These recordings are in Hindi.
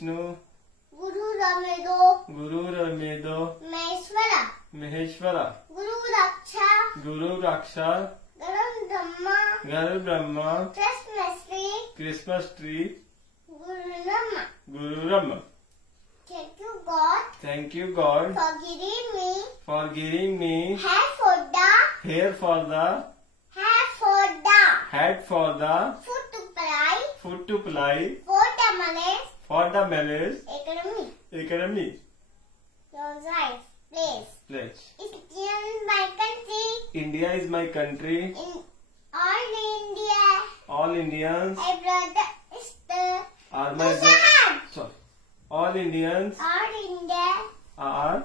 Vishnu गुरुरमेदो Maheshwara Guru Raksha Brahma Christmas tree Guru Brahma Thank you God for giving me hair for the head for the foot to ply for the marriage academy place. India is my country. All Indians are my sorry. All Indians are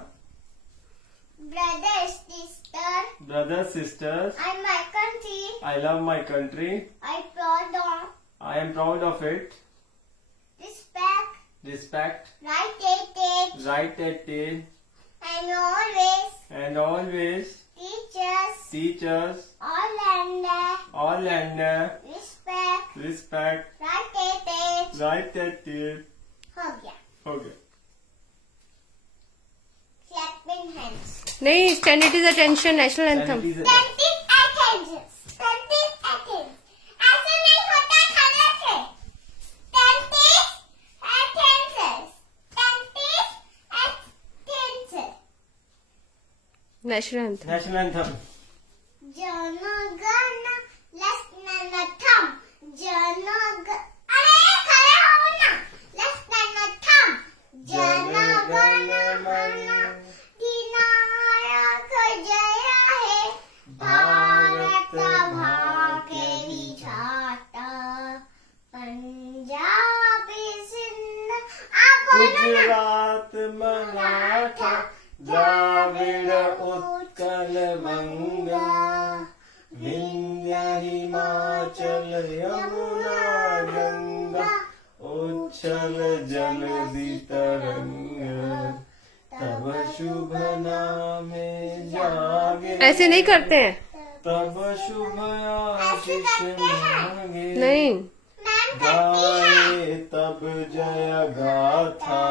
brothers, sisters. I love my country. I am proud of it. Respect. Right at it. And always. Teachers. All and respect. Right at it. हो गया. Clapping hands. नहीं, stand it is attention, national anthem. Stand it is Stand it attention. ऐसे नहीं होता खाने से. Stand it attention. Stand it attention. National anthem. national anthem. जनगण लक्ष्मणथम जनग अरे खड़े हो ना लक्ष्मणथम जनगण मन दिनायक जय हे भारत भाग्य विधाता पंजाब सिंध गुजरात मराठा द्राविड़ उत्कल बंगा विंध्य हिमाचल यमुना गंगा उच्छल जलधि तरंग तब शुभ नामे जागे. ऐसे नहीं करते हैं. तब शुभ आशीष मांगे. नहीं. गाए तब जय गाथा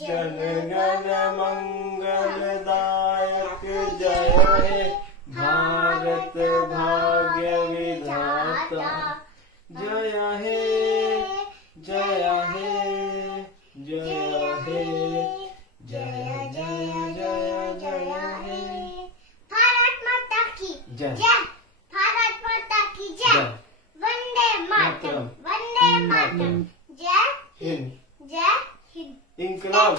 जन गण मंगलदायक जय हे भारत भाग्य विधाता जय हे जय हे जय हे जय जय जय जय हे. भारत माता की जय. भारत माता की जय. वंदे मातरम. जय हिंद. जय हिंद. इंकलाब.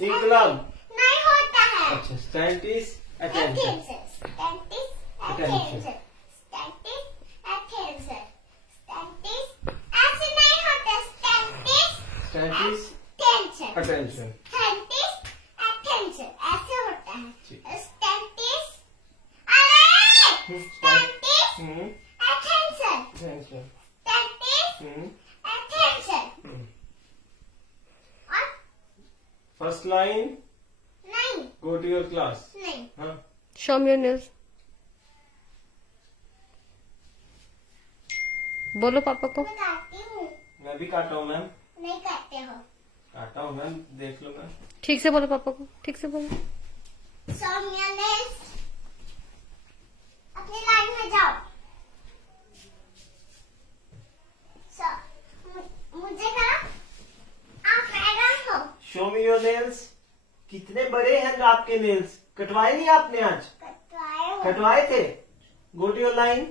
इंकलाब नहीं होता है. अच्छा. Stand is attention. Attention. ऐसे नहीं होता. Stand is attention. Attention. ऐसे होता है. ठीक. Stand is अरे Stand. attention. Attention. Stand is attention. और First line. नहीं. Go to your class. नहीं. हाँ. Show me your nails. बोलो पापा को. मैं काटती हूँ. मैं भी काटा हूँ मैम. नहीं काटते हो. काटा हूँ मैम. देख लो मैम. ठीक से बोलो पापा को. ठीक से बोलो. सौम्या नेल्स अपनी लाइन में जाओ. मुझे कहा आप हैरान हो. Show me your nails. कितने बड़े हैं आपके नेल्स. कटवाए नहीं आपने आज. कटवाए हो. कटवाए थे. Go to your line.